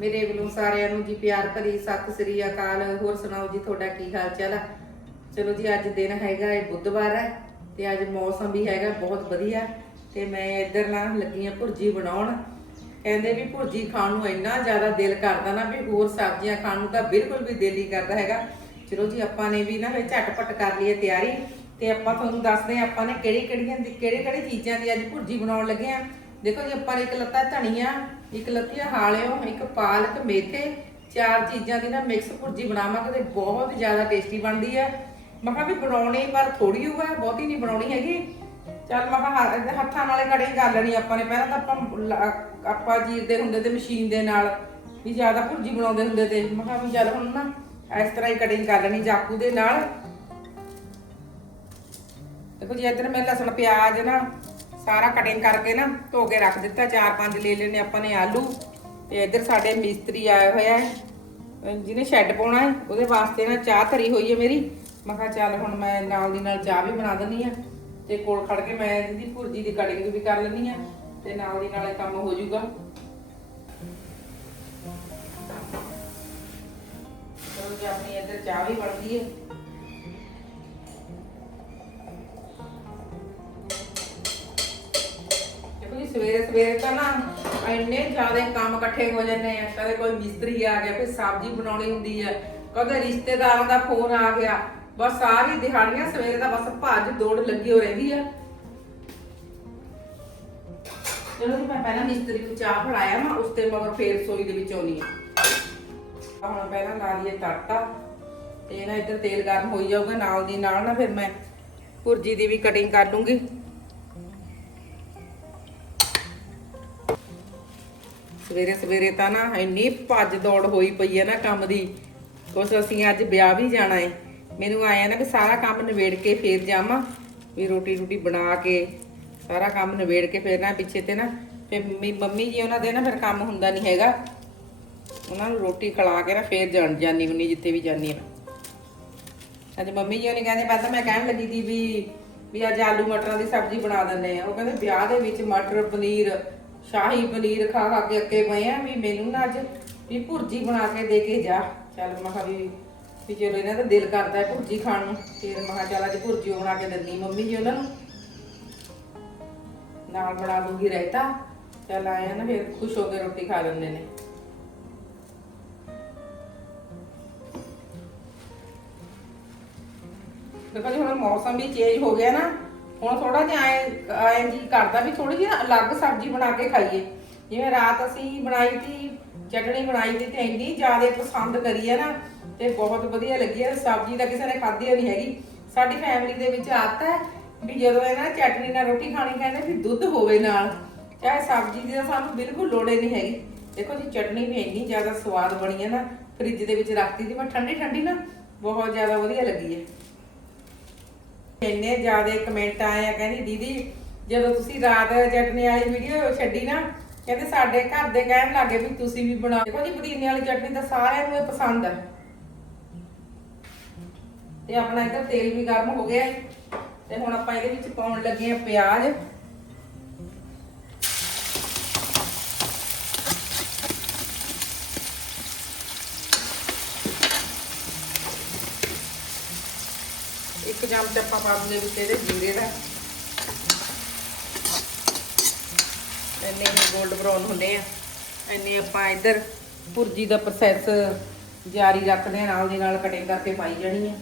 ਮੇਰੇ ਵੱਲੋਂ ਸਾਰਿਆਂ ਨੂੰ ਜੀ ਪਿਆਰ ਭਰੀ ਸਤਿ ਸ੍ਰੀ ਅਕਾਲ। ਹੋਰ ਸੁਣਾਓ ਜੀ, ਤੁਹਾਡਾ ਕੀ ਹਾਲ ਚਾਲ ਆ? ਚਲੋ ਜੀ, ਅੱਜ ਦਿਨ ਹੈਗਾ ਇਹ ਬੁੱਧਵਾਰ ਹੈ ਤੇ ਅੱਜ ਮੌਸਮ ਵੀ ਹੈਗਾ ਬਹੁਤ ਵਧੀਆ ਤੇ ਮੈਂ ਇੱਧਰ ਨਾ ਲੱਗੀ ਆ ਭੁਰਜੀ ਬਣਾਉਣ। ਕਹਿੰਦੇ ਵੀ ਭੁਰਜੀ ਖਾਣ ਨੂੰ ਇੰਨਾ ਜ਼ਿਆਦਾ ਦਿਲ ਕਰਦਾ ਨਾ ਵੀ ਹੋਰ ਸਬਜ਼ੀਆਂ ਖਾਣ ਨੂੰ ਤਾਂ ਬਿਲਕੁਲ ਵੀ ਦਿਲ ਹੀ ਕਰਦਾ ਹੈਗਾ। ਚਲੋ ਜੀ, ਆਪਾਂ ਨੇ ਵੀ ਨਾ ਫਿਰ ਝਟਪਟ ਕਰ ਲਈਏ ਤਿਆਰੀ ਤੇ ਆਪਾਂ ਤੁਹਾਨੂੰ ਦੱਸਦੇ ਹਾਂ ਆਪਾਂ ਨੇ ਕਿਹੜੀ ਕਿਹੜੀਆਂ ਦੀ ਕਿਹੜੇ ਕਿਹੜੇ ਚੀਜ਼ਾਂ ਦੀ ਅੱਜ ਭੁਰਜੀ ਬਣਾਉਣ ਲੱਗੇ ਆ ਦੇਖੋ ਜੀ, ਆਪਾਂ ਨੇ ਇੱਕ ਲੱਤਾ ਧਨੀਆ ਇੱਕ ਲੱਤੀ ਹਾਲਿਓ ਇੱਕ ਪਾਲਕ, ਮੇਥੇ, ਚਾਰ ਚੀਜ਼ਾਂ ਦੀ ਨਾ ਮਿਕਸ ਭੁਰਜੀ ਬਣਾਵਾਂਗੇ ਤੇ ਬਹੁਤ ਜ਼ਿਆਦਾ ਟੇਸਟੀ ਬਣਦੀ ਹੈ ਮੈਂ ਕਿਹਾ ਵੀ ਬਣਾਉਣੀ, ਪਰ ਥੋੜੀ ਹੋਊਗਾ, ਬਹੁਤੀ ਨਹੀਂ ਬਣਾਉਣੀ ਹੈਗੀ। ਚੱਲ ਮੈਂ ਕਿਹਾ ਹੱਥਾਂ ਨਾਲੇ ਕੜੇ ਕਰ ਲੈਣੀ ਆਪਾਂ ਨੇ, ਪਹਿਲਾਂ ਤਾਂ ਆਪਾਂ ਲ- ਆਪਾਂ ਜੀਰਦੇ ਹੁੰਦੇ ਤੇ ਮਸ਼ੀਨ ਦੇ ਨਾਲ, ਵੀ ਜ਼ਿਆਦਾ ਭੁਰਜੀ ਬਣਾਉਂਦੇ ਹੁੰਦੇ ਤੇ। ਮੈਂ ਕਿਹਾ ਵੀ ਚੱਲ ਹੁਣ ਨਾ, ਇਸ ਤਰ੍ਹਾਂ ਹੀ ਕਟਿੰਗ ਕਰ ਲੈਣੀ ਚਾਕੂ ਦੇ ਨਾਲ। ਦੇਖੋ ਜੀ, ਇੱਧਰ ਮੈਂ ਲਸਣ, ਪਿਆਜ਼ ਨਾ ਸਾਰਾ ਕਟਿੰਗ ਕਰਕੇ ਨਾ ਧੋ ਕੇ ਰੱਖ ਦਿੱਤਾ, ਚਾਰ ਪੰਜ ਲੈ ਲੈਣੇ ਆਪਾਂ ਨੇ ਆਲੂ। ਤੇ ਇੱਧਰ ਸਾਡੇ ਮਿਸਤਰੀ ਆਇਆ ਹੋਇਆ ਹੈ ਜਿਹਨੇ ਸ਼ੈੱਡ ਪਾਉਣਾ ਹੈ, ਉਹਦੇ ਵਾਸਤੇ ਨਾ ਚਾਹ ਧਰੀ ਹੋਈ ਹੈ ਮੇਰੀ। ਮੈਂ ਕਿਹਾ ਚੱਲ ਹੁਣ ਮੈਂ ਨਾਲ ਦੀ ਨਾਲ ਚਾਹ ਵੀ ਬਣਾ ਦਿੰਨੀ ਆ ਤੇ ਕੋਲ ਖੜ ਕੇ ਮੈਂ ਇਹਦੀ ਭੁਰਜੀ ਦੀ ਕਟਿੰਗ ਵੀ ਕਰ ਲੈਣੀ ਆ ਤੇ ਨਾਲ ਦੀ ਨਾਲ ਇਹ ਕੰਮ ਹੋ ਜਾਊਗਾ। ਚਲੋ ਜੀ, ਆਪਣੀ ਇੱਧਰ ਚਾਹ ਵੀ ਬਣਦੀ ਹੈ। ਦੇਖੋ ਸਵੇਰੇ ਸਵੇਰੇ ਤਾਂ ਨਾ ਇੰਨੇ ਜ਼ਿਆਦਾ ਕੰਮ ਇਕੱਠੇ ਹੋ ਜਾਂਦੇ ਆ। ਕਦੇ ਕੋਈ ਮਿਸਤਰੀ ਆ ਗਿਆ ਫਿਰ ਸਬਜ਼ੀ ਬਣਾਉਣੀ ਹੁੰਦੀ ਹੈ ਕਦੇ ਰਿਸ਼ਤੇਦਾਰਾਂ ਦਾ ਫੋਨ ਆ ਗਿਆ। ਬਸ ਸਾਰੀ ਦਿਹਾੜੀਆਂ ਸਵੇਰੇ ਦਾ ਬਸ ਭੱਜ ਦੌੜ ਲੱਗੀ ਹੋ ਰਹਿੰਦੀ ਆ। ਚਲੋ ਜੀ, ਮੈਂ ਪਹਿਲਾਂ ਮਿਸਤਰੀ ਨੂੰ ਚਾਹ ਫੜਾਇਆ ਨਾ ਉਸ ਤੇ ਮਗਰ ਫੇਰ ਰਸੋਈ ਦੇ ਵਿੱਚ ਆਉਣੀ ਆ। ਹੁਣ ਪਹਿਲਾਂ ਲਾ ਲਈਏ ਤੜਕਾ ਤੇ ਨਾ ਇੱਧਰ ਤੇਲ ਗਰਮ ਹੋਈ ਜਾਊਗਾ, ਨਾਲ ਦੀ ਨਾਲ ਨਾ ਫਿਰ ਮੈਂ ਭੁਰਜੀ ਦੀ ਵੀ ਕਟਿੰਗ ਕਰ ਲੂੰਗੀ। ਸਵੇਰੇ ਸਵੇਰੇ ਤਾਂ ਨਾ ਇੰਨੀ ਭੱਜ ਦੌੜ ਹੋਈ ਪਈ ਹੈ ਨਾ ਕੰਮ ਦੀ। ਕੁਛ ਅਸੀਂ ਅੱਜ ਵਿਆਹ ਵੀ ਜਾਣਾ ਹੈ ਮੈਨੂੰ ਆਇਆ ਨਾ ਵੀ ਸਾਰਾ ਕੰਮ ਨਿਬੇੜ ਕੇ ਫੇਰ ਜਾਵਾਂ, ਵੀ ਰੋਟੀ ਰੋਟੀ ਬਣਾ ਕੇ ਸਾਰਾ ਕੰਮ ਨਿਬੇੜ ਕੇ ਫੇਰ ਨਾ ਪਿੱਛੇ ਤੇ ਨਾ ਫੇ ਮੰਮੀ ਜੀ ਉਹਨਾਂ ਦੇ ਨਾ ਫਿਰ ਕੰਮ ਹੁੰਦਾ ਨਹੀਂ ਹੈਗਾ। ਉਹਨਾਂ ਨੂੰ ਰੋਟੀ ਖਿਲਾ ਕੇ ਨਾ ਫੇਰ ਜਾਣ, ਜਾਨੀ ਹੁੰਨੀ ਜਿੱਥੇ ਵੀ ਜਾਨੀ ਆ। ਅੱਜ ਮੰਮੀ ਜੀ ਉਹਨੇ ਕਹਿੰਦੇ ਪਹਿਲਾਂ ਮੈਂ ਕਹਿਣ ਲੱਗੀ ਸੀ ਵੀ ਵੀ ਅੱਜ ਆਲੂ ਮਟਰਾਂ ਦੀ ਸਬਜ਼ੀ ਬਣਾ ਦਿੰਦੇ ਆ। ਉਹ ਕਹਿੰਦੇ ਵਿਆਹ ਦੇ ਵਿੱਚ ਮਟਰ, ਪਨੀਰ ਸ਼ਾਹੀ ਪਨੀਰ ਖਾ ਖਾ ਕੇ ਅੱਕੇ ਪਏ ਆ, ਵੀ ਮੈਨੂੰ ਨਾ ਅੱਜ ਵੀ ਭੁਰਜੀ ਬਣਾ ਕੇ ਦੇ ਕੇ ਜਾ। ਚੱਲ ਮੈਂ ਕਿਹਾ ਵੀ ਵੀ ਚਲੋ ਇਹਨਾਂ ਦਾ ਦਿਲ ਕਰਦਾ ਹੈ ਭੁਰਜੀ ਖਾਣ ਨੂੰ। ਫਿਰ ਮੈਂ ਕਿਹਾ ਚੱਲ ਅੱਜ ਭੁਰਜੀ ਬਣਾ ਕੇ ਦਿੰਦੀ ਮੰਮੀ ਜੀ ਉਹਨਾਂ ਨੂੰ। ਨਾਲ ਬਣਾ ਦੂੰਗੀ ਰਾਇਤਾ। ਚੱਲ ਆਏ ਆ ਨਾ ਫਿਰ ਖੁਸ਼ ਹੋ ਕੇ ਰੋਟੀ ਖਾ ਲੈਂਦੇ ਨੇ। ਦੇਖੋ ਜੀ, ਹੁਣ ਮੌਸਮ ਵੀ ਚੇਂਜ ਹੋ ਗਿਆ ਨਾ। ਹੁਣ ਥੋੜਾ ਜਿਹਾ ਐ ਐ ਜੀ ਕਰਦਾ ਵੀ ਥੋੜੀ ਜਿਹੀ ਅਲੱਗ ਸਬਜ਼ੀ ਬਣਾ ਕੇ ਖਾਈਏ। ਜਿਵੇਂ ਰਾਤ ਅਸੀਂ ਬਣਾਈ ਸੀ, ਚਟਣੀ ਬਣਾਈ ਸੀ ਤੇ ਇੰਨੀ ਜ਼ਿਆਦਾ ਪਸੰਦ ਕਰੀ ਹੈ ਨਾ, ਤੇ ਬਹੁਤ ਵਧੀਆ ਲੱਗੀ ਹੈ। ਸਬਜ਼ੀ ਤਾਂ ਕਿਸੇ ਨੇ ਖਾਧੀ ਨਹੀਂ ਹੈਗੀ। ਸਾਡੀ ਫੈਮਿਲੀ ਦੇ ਵਿੱਚ ਆਦਤ ਹੈ ਵੀ ਜਦੋਂ ਇਹਨਾਂ ਚਟਣੀ ਨਾਲ ਰੋਟੀ ਖਾਣੀ ਕਹਿੰਦੇ ਵੀ ਦੁੱਧ ਹੋਵੇ ਨਾਲ, ਚਾਹੇ ਸਬਜ਼ੀ ਦੀ ਤਾਂ ਸਾਨੂੰ ਬਿਲਕੁਲ ਲੋੜ ਹੀ ਨਹੀਂ ਹੈਗੀ। ਦੇਖੋ ਜੀ, ਚਟਣੀ ਵੀ ਇੰਨੀ ਜ਼ਿਆਦਾ ਸਵਾਦ ਬਣੀ ਹੈ ਨਾ, ਫ੍ਰਿਜ ਦੇ ਵਿੱਚ ਰੱਖਤੀ ਸੀ, ਮੈਂ ਠੰਡੀ ਠੰਡੀ ਨਾ ਬਹੁਤ ਜ਼ਿਆਦਾ ਵਧੀਆ ਲੱਗੀ ਹੈ। ਇੰਨੇ ਜ਼ਿਆਦਾ ਕਮੈਂਟ ਆਏ ਆ, ਕਹਿੰਦੀ, ਦੀਦੀ, ਜਦੋਂ ਤੁਸੀਂ ਰਾਤ ਚਟਨੀ ਵਾਲੀ ਵੀਡੀਓ ਛੱਡੀ ਨਾ, ਕਹਿੰਦੇ ਸਾਡੇ ਘਰ ਦੇ ਕਹਿਣ ਲੱਗੇ ਵੀ ਤੁਸੀਂ ਵੀ ਬਣਾਓ ਦੇਖੋ ਜੀ, ਪੁਦੀਨੇ ਵਾਲੀ ਚਟਨੀ ਤਾਂ ਸਾਰਿਆਂ ਨੂੰ ਇਹ ਪਸੰਦ ਆ। ਤੇ ਆਪਣਾ ਇੱਧਰ ਤੇਲ ਵੀ ਗਰਮ ਹੋ ਗਿਆ ਤੇ ਹੁਣ ਆਪਾਂ ਇਹਦੇ ਵਿੱਚ ਪਾਉਣ ਲੱਗੇ ਆ ਪਿਆਜ਼। ਇੱਕ ਚਮਚ ਆਪਾਂ ਪਾ ਵਿੱਚ ਇਹਦੇ ਜੀਰੇ ਦਾ। ਇੰਨੇ 골ਡ ਬਰਾਊਨ ਹੁੰਦੇ ਆ। ਇੰਨੇ ਆਪਾਂ ਇੱਧਰ ਭੁਰਜੀ ਦਾ ਪ੍ਰੋਸੈਸ ਜਾਰੀ ਰੱਖਦੇ ਆ ਨਾਲ ਦੀ ਨਾਲ ਕਟਿੰਗ ਕਰਕੇ ਪਾਈ ਜਾਣੀ ਆ।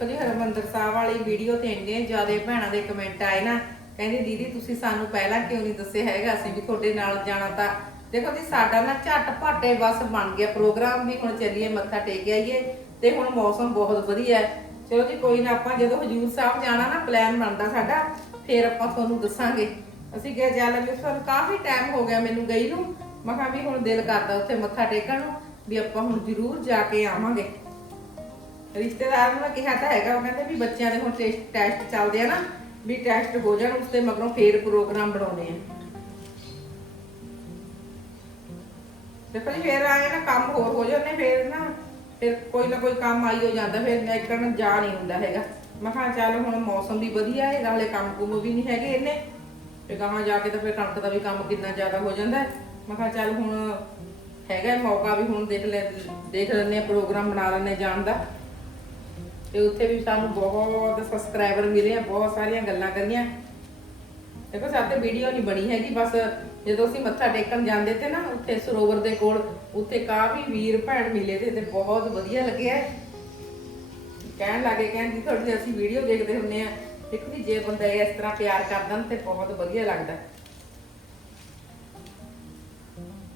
ਕਦੇ ਹਰਮੰਦਰ ਸਾਹਿਬ ਵਾਲੀ ਵੀਡੀਓ ਤੇ ਇੰਨੇ ਜ਼ਿਆਦਾ ਭੈਣਾਂ ਦੇ ਕਮੈਂਟ ਆਏ ਨਾ, ਕਹਿੰਦੇ ਦੀਦੀ ਤੁਸੀਂ ਸਾਨੂੰ ਪਹਿਲਾਂ ਕਿਉਂ ਨਹੀਂ ਦੱਸਿਆ ਹੈਗਾ? ਅਸੀਂ ਵੀ ਤੁਹਾਡੇ ਨਾਲ ਜਾਣਾ ਤਾਂ। ਦੇਖੋ ਜੀ, ਸਾਡਾ ਨਾ ਝੱਟ ਭਾਟੇ ਬਸ ਬਣ ਗਿਆ। ਪ੍ਰੋਗਰਾਮ ਵੀ ਹੁਣ ਚੱਲੀਏ, ਮੱਥਾ ਟੇਕ ਆਈਏ। ਤੇ ਹੁਣ ਮੌਸਮ ਬਹੁਤ ਵਧੀਆ ਹੈ। ਚਲੋ ਜੀ, ਕੋਈ ਨਾ ਆਪਾਂ ਜਦੋਂ ਹਜੂਰ ਸਾਹਿਬ ਜਾਣਾ ਨਾ ਪਲਾਨ ਬਣਦਾ ਸਾਡਾ, ਫੇਰ ਆਪਾਂ ਤੁਹਾਨੂੰ ਦੱਸਾਂਗੇ। ਅਸੀਂ ਗਏ ਚੱਲ ਵੀ ਸਾਨੂੰ ਕਾਫੀ ਟਾਈਮ ਹੋ ਗਿਆ ਮੈਨੂੰ ਗਈ ਨੂੰ। ਮੈਂ ਕਿਹਾ ਵੀ ਹੁਣ ਦਿਲ ਕਰਦਾ ਉੱਥੇ ਮੱਥਾ ਟੇਕਣ ਨੂੰ, ਵੀ ਆਪਾਂ ਹੁਣ ਜ਼ਰੂਰ ਜਾ ਕੇ ਆਵਾਂਗੇ। ਰਿਸ਼ਤੇਦਾਰ ਨੂੰ ਮੈਂ ਕਿਹਾ ਤਾਂ ਹੈਗਾ, ਉਹ ਕਹਿੰਦੇ ਵੀ ਬੱਚਿਆਂ ਦੇ ਹੁਣ ਟੈਸਟ ਚੱਲਦੇ ਆ ਨਾ, ਵੀ ਟੈਸਟ ਹੋ ਜਾਣ, ਉਸ ਤੇ ਮਗਰੋਂ ਫੇਰ ਪ੍ਰੋਗਰਾਮ ਬਣਾਉਣੇ ਆ। ਦੇਖੋ ਜੀ, ਫੇਰ ਆਏ ਨਾ, ਕੰਮ ਹੋਰ ਹੋ ਜਾਂਦੇ, ਫੇਰ ਨਾ ਫਿਰ ਕੋਈ ਨਾ ਕੋਈ ਕੰਮ ਆਈ ਹੋ ਜਾਂਦਾ, ਫਿਰ ਮੈਂ ਜਾ ਨਹੀਂ ਹੁੰਦਾ ਹੈਗਾ। ਮੈਂ ਕਿਹਾ ਚੱਲ ਹੁਣ ਮੌਸਮ ਵੀ ਵਧੀਆ ਹੈ, ਨਾਲੇ ਕੰਮ ਕੁਮ ਵੀ ਨਹੀਂ ਹੈਗੇ ਇੰਨੇ। ਤੇ ਗਾਹਾਂ ਜਾ ਕੇ ਤਾਂ ਫਿਰ ਕਣਕ ਦਾ ਵੀ ਕੰਮ ਕਿੰਨਾ ਜ਼ਿਆਦਾ ਹੋ ਜਾਂਦਾ ਹੈ। ਮੈਂ ਕਿਹਾ ਚੱਲ ਹੁਣ ਹੈਗਾ ਮੌਕਾ ਵੀ, ਹੁਣ ਦੇਖ ਲੈ, ਦੇਖ ਲੈਂਦੇ ਆ ਪ੍ਰੋਗਰਾਮ ਬਣਾ ਲੈਂਦੇ ਜਾਣ ਦਾ। ਤੇ ਉੱਥੇ ਵੀ ਸਾਨੂੰ ਬਹੁਤ ਸਬਸਕ੍ਰਾਈਬਰ ਮਿਲੇ ਆ, ਬਹੁਤ ਸਾਰੀਆਂ ਗੱਲਾਂ ਕਰੀਆਂ। ਦੇਖੋ, ਸਾਡੇ ਵੀਡੀਓ ਨਹੀਂ ਬਣੀ ਹੈਗੀ, ਬਸ ਜਦੋਂ ਅਸੀਂ ਮੱਥਾ ਟੇਕਣ ਜਾਂਦੇ ਤੇ ਨਾ ਉੱਥੇ ਸਰੋਵਰ ਦੇ ਕੋਲ, ਉੱਥੇ ਕਾਫੀ ਵੀਰ ਭੈਣ ਮਿਲੇ ਤੇ ਤੇ ਬਹੁਤ ਵਧੀਆ ਲੱਗਿਆ ਕਹਿਣ ਲੱਗੇ ਕਹਿੰਦੀ ਤੁਹਾਡੀ ਅਸੀਂ ਵੀਡੀਓ ਦੇਖਦੇ ਹੁੰਨੇ ਆ। ਦੇਖੋ ਵੀ ਜੇ ਬੰਦਾ ਇਸ ਤਰ੍ਹਾਂ ਪਿਆਰ ਕਰਦਾ ਤੇ ਬਹੁਤ ਵਧੀਆ ਲੱਗਦਾ।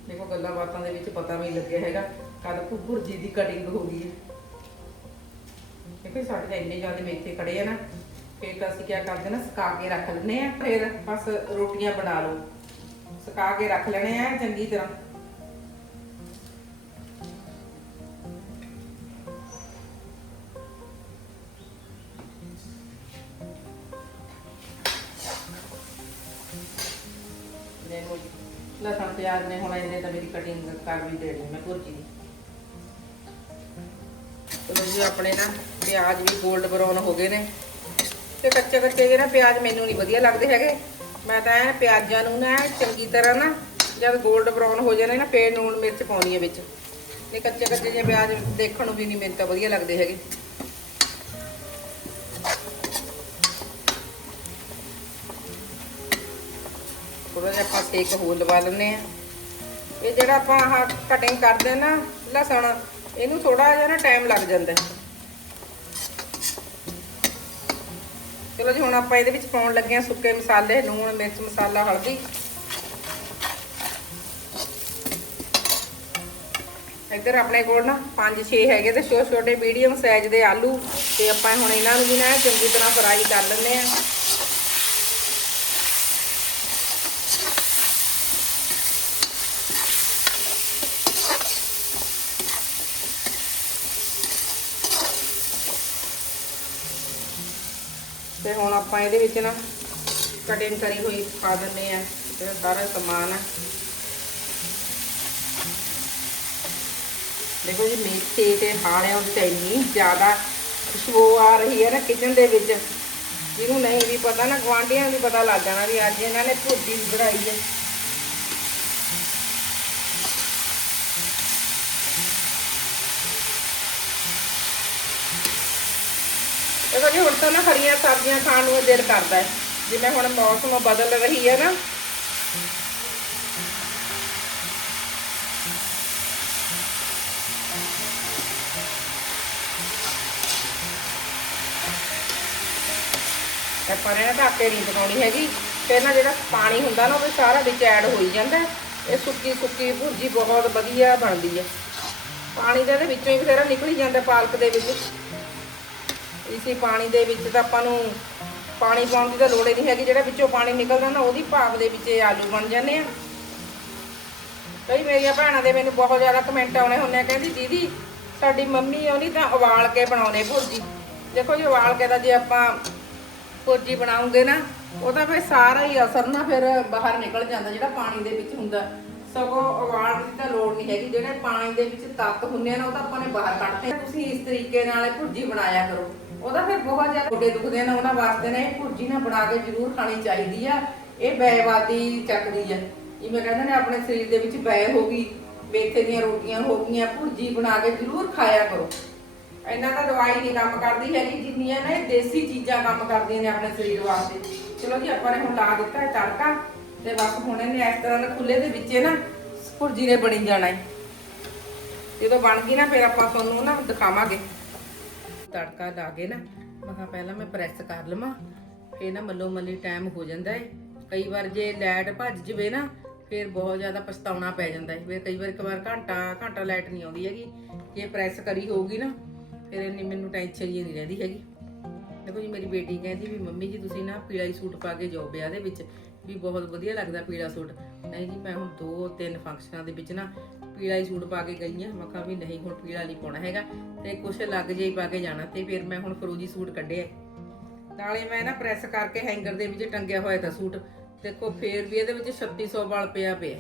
ਦੇਖੋ, ਗੱਲਾਂ ਬਾਤਾਂ ਦੇ ਵਿੱਚ ਪਤਾ ਵੀ ਲੱਗਿਆ ਹੈਗਾ। ਕਦ ਕੁੱਪੁਰ ਜੀ ਦੀ ਕਟਿੰਗ ਹੋ ਗਈ ਹੈ। ਦੇਖੋ ਸਾਡੇ ਤਾਂ ਇੰਨੇ ਜ਼ਿਆਦਾ ਮੇਥੇ ਖੜੇ ਆ ਨਾ। ਫਿਰ ਤਾਂ ਅਸੀਂ ਕੀ ਕਰਦੇ ਨਾ, ਸੁਕਾ ਕੇ ਰੱਖ ਲੈਂਦੇ ਆ, ਫਿਰ ਬਸ ਰੋਟੀਆਂ ਬਣਾ ਲਓ। ਸੁਕਾ ਕੇ ਰੱਖ ਲੈਣੇ ਆ ਚੰਗੀ ਤਰ੍ਹਾਂ। ਦੇਖੋ ਜੀ। ਲਸਣ, ਪਿਆਜ਼ ਨੇ ਹੁਣ ਇਹਨੇ ਤਾਂ ਮੇਰੀ ਕਟਿੰਗ ਕਰ ਵੀ ਦੇਣੀ, ਮੈਂ ਭੁਰਜੀ ਦੀ। ਚਲੋ ਜੀ, ਆਪਣੇ ਨਾ ਪਿਆਜ਼ ਵੀ 골ਡ ਬਰਾਊਨ ਹੋ ਗਏ ਨੇ। ਤੇ ਕੱਚੇ ਕੱਚੇ ਜਿਹੇ ਨਾ ਪਿਆਜ਼ ਮੈਨੂੰ ਨਹੀਂ ਵਧੀਆ ਲੱਗਦੇ ਹੈਗੇ। ਮੈਂ ਤਾਂ ਐਂ ਪਿਆਜ਼ਾਂ ਨੂੰ ਨਾ ਚੰਗੀ ਤਰ੍ਹਾਂ ਨਾ ਜਦ 골ਡ ਬਰਾਊਨ ਹੋ ਜਾਣੇ ਨਾ, ਫੇਰ ਨੂਣ ਮਿਰਚ ਪਾਉਣੀ ਹੈ ਵਿੱਚ। ਤੇ ਕੱਚੇ ਕੱਚੇ ਜਿਹੇ ਪਿਆਜ਼ ਦੇਖਣ ਨੂੰ ਵੀ ਨਹੀਂ ਮੈਨੂੰ ਤਾਂ ਵਧੀਆ ਲੱਗਦੇ ਹੈਗੇ। ਥੋੜਾ ਜਿਹਾ ਆਪਾਂ ਸੇਕ ਹੋਰ ਲਵਾ ਲੈਂਦੇ ਆ ਇਹ ਜਿਹੜਾ ਆਪਾਂ ਆਹ ਕਟਿੰਗ ਕਰਦੇ ਆ ਨਾ, ਲਸਣ, ਇਹਨੂੰ ਥੋੜਾ ਜਿਹਾ ਨਾ ਟਾਈਮ ਲੱਗ ਜਾਂਦਾ ਹੈ। ਚਲੋ ਜੀ, ਹੁਣ ਆਪਾਂ ਇਹਦੇ ਵਿੱਚ ਪਾਉਣ ਲੱਗੇ ਆ ਸੁੱਕੇ ਮਸਾਲੇ, ਲੂਣ, ਮਿਰਚ, ਮਸਾਲਾ, ਹਲਦੀ। ਇੱਧਰ ਆਪਣੇ ਕੋਲ ਨਾ 5-6 ਹੈਗੇ ਤੇ ਛੋਟੇ ਛੋਟੇ ਮੀਡੀਅਮ ਸਾਈਜ਼ ਦੇ ਆਲੂ ਤੇ ਆਪਾਂ ਹੁਣ ਇਹਨਾਂ ਨੂੰ ਵੀ ਨਾ ਚੰਗੀ ਤਰ੍ਹਾਂ ਫਰਾਈ ਕਰ ਲੈਂਦੇ ਆ ਤੇ ਹੁਣ ਆਪਾਂ ਇਹਦੇ ਵਿੱਚ ਨਾ ਕਟਿੰਗ ਕਰੀ ਹੋਈ ਪਾ ਦਿੰਨੇ ਆ ਤੇ ਸਾਰਾ ਸਮਾਨ ਆ। ਦੇਖੋ ਜੀ, ਮੇਥੇ ਤੇ ਹਾਲਿਆਂ ਦੀ ਇੰਨੀ ਜ਼ਿਆਦਾ ਖੁਸ਼ਬੂ ਆ ਰਹੀ ਹੈ ਨਾ ਕਿਚਨ ਦੇ ਵਿੱਚ। ਜਿਹਨੂੰ ਨਹੀਂ ਵੀ ਪਤਾ ਨਾ ਗਵਾਂਢੀਆਂ ਨੂੰ ਵੀ ਪਤਾ ਲੱਗ ਜਾਣਾ ਵੀ ਅੱਜ ਇਹਨਾਂ ਨੇ ਭੁਰਜੀ ਬਣਾਈ ਹੈ। ਦੇਖੋ ਜੀ ਹੁਣ ਤਾਂ ਨਾ ਹਰੀਆਂ ਸਬਜ਼ੀਆਂ ਖਾਣ ਨੂੰ ਦਿਲ ਕਰਦਾ ਹੈ। ਜਿਵੇਂ ਹੁਣ ਮੌਸਮ ਬਦਲ ਰਹੀ ਹੈ ਨਾ। ਆਪਾਂ ਪਰ ਇਹਨਾਂ ਢਾਕੇ ਨਹੀਂ ਬਣਾਉਣੀ ਹੈਗੀ। ਫਿਰ ਨਾ ਜਿਹੜਾ ਪਾਣੀ ਹੁੰਦਾ ਨਾ, ਉਹ ਸਾਰਾ ਵਿੱਚ ਐਡ ਹੋਈ ਜਾਂਦਾ ਇਹ ਸੁੱਕੀ ਸੁੱਕੀ ਭੁਰਜੀ ਬਹੁਤ ਵਧੀਆ ਬਣਦੀ ਹੈ। ਪਾਣੀ ਦਾ ਇਹਦੇ ਵਿੱਚੋਂ ਹੀ ਬਥੇਰਾ ਨਿਕਲ ਹੀ ਜਾਂਦਾ, ਪਾਲਕ ਦੇ ਵਿੱਚ। ਇਸੇ ਪਾਣੀ ਦੇ ਵਿੱਚ ਤਾਂ ਆਪਾਂ ਨੂੰ ਪਾਣੀ ਪਾਉਣ ਦੀ ਤਾਂ ਲੋੜ ਹੀ ਨਹੀਂ ਹੈਗੀ, ਜਿਹੜਾ ਵਿੱਚੋਂ ਪਾਣੀ ਨਿਕਲਦਾ ਨਾ ਉਹਦੀ ਭਾਪ ਦੇ ਵਿੱਚ ਇਹ ਆਲੂ ਬਣ ਜਾਂਦੇ ਆ। ਕਈ ਮੇਰੀਆਂ ਭੈਣਾਂ ਦੇ ਮੈਨੂੰ ਬਹੁਤ ਜ਼ਿਆਦਾ ਕਮੈਂਟ ਆਉਣੇ ਹੁੰਦੇ ਆ, ਕਹਿੰਦੀ ਦੀਦੀ ਸਾਡੀ ਮੰਮੀ ਉਹਨੀ ਤਾਂ ਉਬਾਲ ਕੇ ਬਣਾਉਣੇ ਭੁਰਜੀ। ਦੇਖੋ ਜੀ, ਉਬਾਲ ਕੇ ਤਾਂ ਜੇ ਆਪਾਂ ਭੁਰਜੀ ਬਣਾਉਂਗੇ ਨਾ ਉਹਦਾ ਫਿਰ ਸਾਰਾ ਹੀ ਅਸਰ ਨਾ ਫਿਰ ਬਾਹਰ ਨਿਕਲ ਜਾਂਦਾ, ਜਿਹੜਾ ਪਾਣੀ ਦੇ ਵਿੱਚ ਹੁੰਦਾ। ਸਗੋਂ ਉਬਾਲ ਦੀ ਤਾਂ ਲੋੜ ਨਹੀਂ ਹੈਗੀ, ਜਿਹੜੇ ਪਾਣੀ ਦੇ ਵਿੱਚ ਤੱਤ ਹੁੰਦੇ ਆ ਨਾ, ਉਹ ਤਾਂ ਆਪਾਂ ਨੇ ਬਾਹਰ ਕੱਢਦੇ ਤੁਸੀਂ ਇਸ ਤਰੀਕੇ ਨਾਲ ਇਹ ਭੁਰਜੀ ਬਣਾਇਆ ਕਰੋ। ਉਹਦਾ ਫਿਰ ਬਹੁਤ ਜ਼ਿਆਦਾ ਗੋਡੇ ਦੁਖਦੇ ਨੇ, ਉਹਨਾਂ ਵਾਸਤੇ ਨੇ ਇਹ ਭੁਰਜੀ ਨਾ ਬਣਾ ਕੇ ਜ਼ਰੂਰ ਖਾਣੀ ਚਾਹੀਦੀ ਆ। ਇਹ ਬੈਵਾਦੀ ਚੱਕਦੀ ਆ। ਜਿਵੇਂ ਕਹਿੰਦੇ ਨੇ, ਆਪਣੇ ਸਰੀਰ ਦੇ ਵਿੱਚ ਬੈ ਹੋ ਗਈ, ਮੇਥੇ ਦੀਆਂ ਰੋਟੀਆਂ ਹੋ ਗਈਆਂ, ਭੁਰਜੀ ਬਣਾ ਕੇ ਜ਼ਰੂਰ ਖਾਇਆ ਕਰੋ। ਇਹਨਾਂ ਦਾ ਦਵਾਈ ਨਹੀਂ ਕੰਮ ਕਰਦੀ ਹੈਗੀ, ਜਿੰਨੀਆਂ ਨਾ ਇਹ ਦੇਸੀ ਚੀਜ਼ਾਂ ਕੰਮ ਕਰਦੀਆਂ ਨੇ ਆਪਣੇ ਸਰੀਰ ਵਾਸਤੇ। ਚਲੋ ਜੀ, ਆਪਾਂ ਨੇ ਹੁਣ ਲਾ ਦਿੱਤਾ ਹੈ ਤੜਕਾ, ਤੇ ਬਸ ਹੁਣ ਇਹਨੇ ਇਸ ਤਰ੍ਹਾਂ ਦੇ ਖੁੱਲੇ ਦੇ ਵਿੱਚ ਨਾ ਭੁਰਜੀ ਨੇ ਬਣੀ ਜਾਣਾ ਹੈ ਜਦੋਂ ਬਣ ਗਈ ਨਾ, ਫਿਰ ਆਪਾਂ ਤੁਹਾਨੂੰ ਨਾ ਦਿਖਾਵਾਂਗੇ। ਤੜਕਾ ਲਾ ਕੇ ਨਾ, ਮੈਂ ਕਿਹਾ ਪਹਿਲਾਂ ਮੈਂ ਪ੍ਰੈਸ ਕਰ ਲਵਾਂ ਫੇਰ ਨਾ ਮੱਲੋ ਮੱਲੀ ਟਾਈਮ ਹੋ ਜਾਂਦਾ ਹੈ ਕਈ ਵਾਰ ਜੇ ਲਾਈਟ ਭੱਜ ਜਵੇ ਨਾ, ਫਿਰ ਬਹੁਤ ਜ਼ਿਆਦਾ ਪਛਤਾਉਣਾ ਪੈ ਜਾਂਦਾ ਹੈ ਫਿਰ ਕਈ ਵਾਰ ਇੱਕ ਵਾਰ ਘੰਟਾ ਘੰਟਾ ਲਾਈਟ ਨਹੀਂ ਆਉਂਦੀ ਹੈਗੀ। ਜੇ ਪ੍ਰੈਸ ਕਰੀ ਹੋਊਗੀ ਨਾ, ਫਿਰ ਇੰਨੀ ਮੈਨੂੰ ਟੈਨਸ਼ਨ ਜੀ ਨਹੀਂ ਰਹਿੰਦੀ ਹੈਗੀ। ਦੇਖੋ ਜੀ, ਮੇਰੀ ਬੇਟੀ ਕਹਿੰਦੀ ਵੀ, ਮੰਮੀ ਜੀ, ਤੁਸੀਂ ਨਾ ਪੀਲਾ ਹੀ ਸੂਟ ਪਾ ਕੇ ਜਾਓ ਵਿਆਹ ਦੇ ਵਿੱਚ। ਵੀ ਬਹੁਤ ਵਧੀਆ ਲੱਗਦਾ ਪੀਲਾ ਸੂਟ। ਨਹੀਂ ਜੀ, ਮੈਂ ਹੁਣ ਦੋ ਤਿੰਨ ਫੰਕਸ਼ਨਾਂ ਦੇ ਵਿੱਚ ਨਾ ਪੀਲਾ ਹੀ ਸੂਟ ਪਾ ਕੇ ਗਈ ਆ। ਮੈਂ ਕਿਹਾ ਵੀ ਨਹੀਂ, ਹੁਣ ਪੀਲਾ ਨਹੀਂ ਪਾਉਣਾ ਹੈਗਾ। ਤੇ ਕੁਛ ਲੱਗ ਜੇ ਪਾ ਕੇ ਜਾਣਾ ਤੇ ਫਿਰ ਮੈਂ ਹੁਣ ਫਰੋਜੀ ਸੂਟ ਕੱਢਿਆ। ਨਾਲੇ ਮੈਂ ਨਾ ਪ੍ਰੈਸ ਕਰਕੇ ਹੈਂਗਰ ਦੇ ਵਿੱਚ ਟੰਗਿਆ ਹੋਇਆ ਤਾਂ ਸੂਟ। ਦੇਖੋ, ਫੇਰ ਵੀ ਇਹਦੇ ਵਿੱਚ 3600 ਵਾਲ ਪਿਆ ਪਿਆ।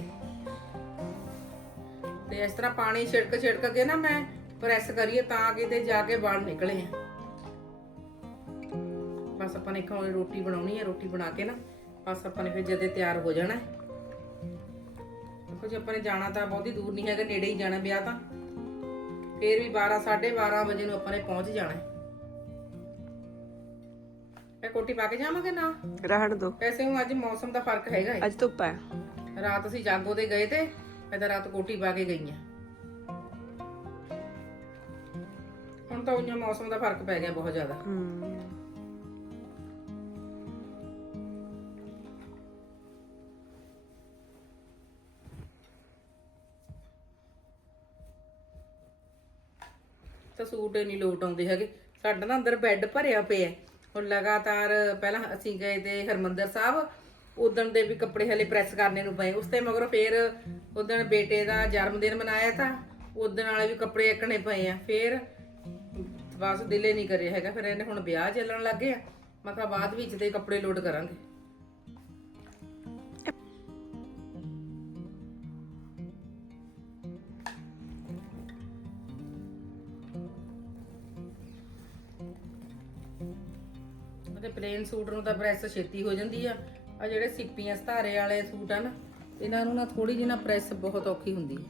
ਤੇ ਇਸ ਤਰ੍ਹਾਂ ਪਾਣੀ ਛਿੜਕ ਛਿੜਕ ਕੇ ਨਾ ਮੈਂ ਪ੍ਰੈਸ ਕਰੀਏ ਤਾਂ ਕਿਤੇ ਜਾ ਕੇ ਵਾਲ ਨਿਕਲੇ ਆ। ਬਸ ਆਪਾਂ ਨੇ ਖਾਣ ਰੋਟੀ ਬਣਾਉਣੀ ਹੈ ਰੋਟੀ ਬਣਾ ਕੇ ਨਾ ਬਸ ਆਪਾਂ ਨੇ ਫਿਰ ਜਦੇ ਤਿਆਰ ਹੋ ਜਾਣਾ। ਹੈ। ਕੁਝ ਆਪਾਂ ਨੇ ਜਾਣਾ ਤਾਂ ਬਹੁਤੀ ਦੂਰ ਨਹੀਂ ਹੈਗਾ ਨੇੜੇ ਹੀ ਜਾਣਾ ਵਿਆਹ ਤਾਂ। ਫੇਰ ਵੀ 12 12:30 ਵਜੇ ਨੂੰ ਆਪਾਂ ਨੇ ਪਹੁੰਚ ਜਾਣਾ ਹੈ। ਇਹ ਕੋਟੀ ਪਾ ਕੇ ਜਾਵਾਂਗੇ ਨਾ ਰਹਿਣ ਦੋ ਵੈਸੇ ਹੁਣ ਅੱਜ ਮੌਸਮ ਦਾ ਫ਼ਰਕ ਹੈਗਾ ਹੈ। ਅੱਜ ਧੁੱਪ ਹੈ। ਰਾਤ ਅਸੀਂ ਜਾਗੋ ਤੇ ਗਏ ਤੇ ਮੈਂ ਤਾਂ ਰਾਤ ਕੋਟੀ ਪਾ ਕੇ ਗਈ ਆ ਹੁਣ ਤਾਂ ਉਹਨਾਂ ਮੌਸਮ ਦਾ ਫ਼ਰਕ ਪੈ ਗਿਆ ਬਹੁਤ ਜ਼ਿਆਦਾ। ਹੂੰ। ਤਾਂ ਸੂਟ ਹੀ ਨਹੀਂ ਲੋਟ ਆਉਂਦੇ ਹੈਗੇ। ਸਾਡਾ ਨਾ ਅੰਦਰ ਬੈੱਡ ਭਰਿਆ ਪਿਆ ਹੁਣ ਲਗਾਤਾਰ ਪਹਿਲਾਂ ਅਸੀਂ ਗਏ ਤੇ ਹਰਮੰਦਰ ਸਾਹਿਬ, ਉਦਣ ਦੇ ਵੀ ਕੱਪੜੇ ਹਲੇ ਪ੍ਰੈਸ ਕਰਨੇ ਨੂੰ ਪਏ। ਉਸ ਤੇ ਮਗਰੋਂ ਫੇਰ ਉਦਣ ਬੇਟੇ ਦਾ ਜਨਮ ਦਿਨ ਮਨਾਇਆ ਤਾਂ ਉਦਣ ਵਾਲੇ ਵੀ ਕੱਪੜੇ ਇੱਕਣੇ ਪਏ ਆ। ਫੇਰ ਬਸ ਦਿਲੇ ਨਹੀਂ ਕਰਿਆ ਹੈਗਾ। ਫਿਰ ਇਹਨੇ ਹੁਣ ਵਿਆਹ ਚੱਲਣ ਲੱਗ ਗਿਆ। ਮੈਂ ਕਿਹਾ ਬਾਅਦ ਵਿੱਚ ਤੇ ਕੱਪੜੇ ਲੋਡ ਕਰਾਂਗੇ। ਪਲੇਨ ਸੂਟ ਨੂੰ ਤਾਂ ਪ੍ਰੈਸ ਛੇਤੀ ਹੋ ਜਾਂਦੀ ਆ। ਆ ਜਿਹੜੇ ਸਿੱਪੀਆਂ, ਸਤਾਰੇ ਵਾਲੇ ਸੂਟ ਆ ਇਹਨਾਂ ਨੂੰ ਨਾ ਥੋੜੀ ਜਿਹੀ ਨਾ ਪ੍ਰੈਸ ਬਹੁਤ ਔਖੀ ਹੁੰਦੀ ਹੈ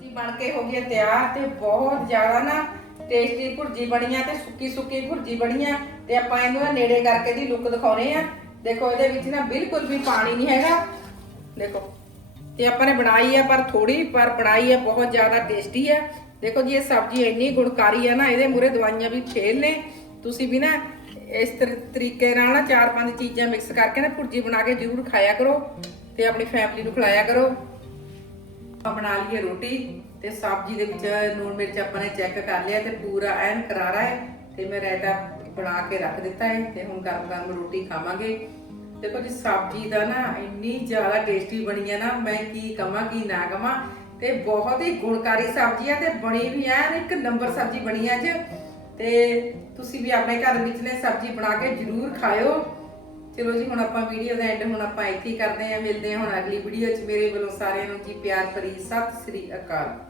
ਜੀ ਬਣ ਕੇ ਹੋ ਗਈ ਤਿਆਰ ਤੇ ਬਹੁਤ ਜ਼ਿਆਦਾ ਨਾ ਟੇਸਟੀ ਭੁਰਜੀ ਬਣੀਆਂ ਤੇ ਸੁੱਕੀ ਸੁੱਕੀ ਭੁਰਜੀ ਬਣੀਆਂ ਤੇ ਆਪਾਂ ਇਹਨੂੰ ਨਾ ਨੇੜੇ ਕਰਕੇ ਦੀ ਲੁੱਕ ਦਿਖਾਉਣੇ ਆ। ਦੇਖੋ ਇਹਦੇ ਵਿੱਚ ਨਾ ਬਿਲਕੁਲ ਵੀ ਪਾਣੀ ਨਹੀਂ ਹੈਗਾ। ਦੇਖੋ। ਤੇ ਆਪਾਂ ਨੇ ਬਣਾਈ ਆ ਪਰ ਥੋੜੀ ਪਰ ਬਣਾਈ ਆ ਬਹੁਤ ਜ਼ਿਆਦਾ ਟੇਸਟੀ ਆ। ਦੇਖੋ ਜੀ, ਇਹ ਸਬਜ਼ੀ ਇੰਨੀ ਗੁਣਕਾਰੀ ਆ ਨਾ, ਇਹਦੇ ਮੂਰੇ ਦਵਾਈਆਂ ਵੀ ਫੇਲ ਨੇ। ਤੁਸੀਂ ਵੀ ਨਾ ਇਸ ਤਰੀਕੇ ਨਾਲ ਨਾ ਚਾਰ ਪੰਜ ਚੀਜ਼ਾਂ ਮਿਕਸ ਕਰਕੇ ਨਾ ਭੁਰਜੀ ਬਣਾ ਕੇ ਜ਼ਰੂਰ ਖਾਇਆ ਕਰੋ ਤੇ ਆਪਣੀ ਫੈਮਿਲੀ ਨੂੰ ਖਿਲਾਇਆ ਕਰੋ। ਆਪਾਂ ਬਣਾ ਲਈਏ ਰੋਟੀ ਤੇ ਸਬਜ਼ੀ ਦੇ ਵਿੱਚ ਨੂਣ ਮਿਰਚ ਆਪਾਂ ਨੇ ਚੈੱਕ ਕਰ ਲਿਆ ਤੇ ਪੂਰਾ ਐਨ ਕਰਾਰਾ ਹੈ ਤੇ ਮੈਂ ਰਾਇਤਾ ਬਣਾ ਕੇ ਰੱਖ ਦਿੱਤਾ ਹੈ ਤੇ ਹੁਣ ਗਰਮ ਗਰਮ ਰੋਟੀ ਖਾਵਾਂਗੇ। ਦੇਖੋ ਜੀ, ਸਬਜ਼ੀ ਦਾ ਨਾ ਇੰਨੀ ਜ਼ਿਆਦਾ ਟੇਸਟੀ ਬਣੀ ਹੈ ਨਾ, ਮੈਂ ਕੀ ਕਵਾਂ, ਕੀ ਨਾ ਕਵਾਂ, ਤੇ ਬਹੁਤ ਹੀ ਗੁਣਕਾਰੀ ਸਬਜ਼ੀ ਹੈ ਤੇ ਬਣੀ ਵੀ ਐਨ ਇੱਕ ਨੰਬਰ ਸਬਜ਼ੀ ਬਣੀ ਹੈ ਅੱਜ। ਤੇ ਤੁਸੀਂ ਵੀ ਆਪਣੇ ਘਰ ਵਿੱਚ ਨੇ ਸਬਜ਼ੀ ਬਣਾ ਕੇ ਜ਼ਰੂਰ ਖਾਇਓ। ਚਲੋ ਜੀ, ਹੁਣ ਆਪਾਂ ਵੀਡੀਓ ਦਾ ਐਂਡ ਹੁਣ ਆਪਾਂ ਇੱਥੇ ਹੀ ਕਰਦੇ ਆਂ ਮਿਲਦੇ ਆਂ ਹੁਣ ਅਗਲੀ ਵੀਡੀਓ 'ਚ। ਮੇਰੇ ਵੱਲੋਂ ਸਾਰਿਆਂ ਨੂੰ ਜੀ ਪਿਆਰ ਭਰੀ ਸਤਿ ਸ੍ਰੀ ਅਕਾਲ।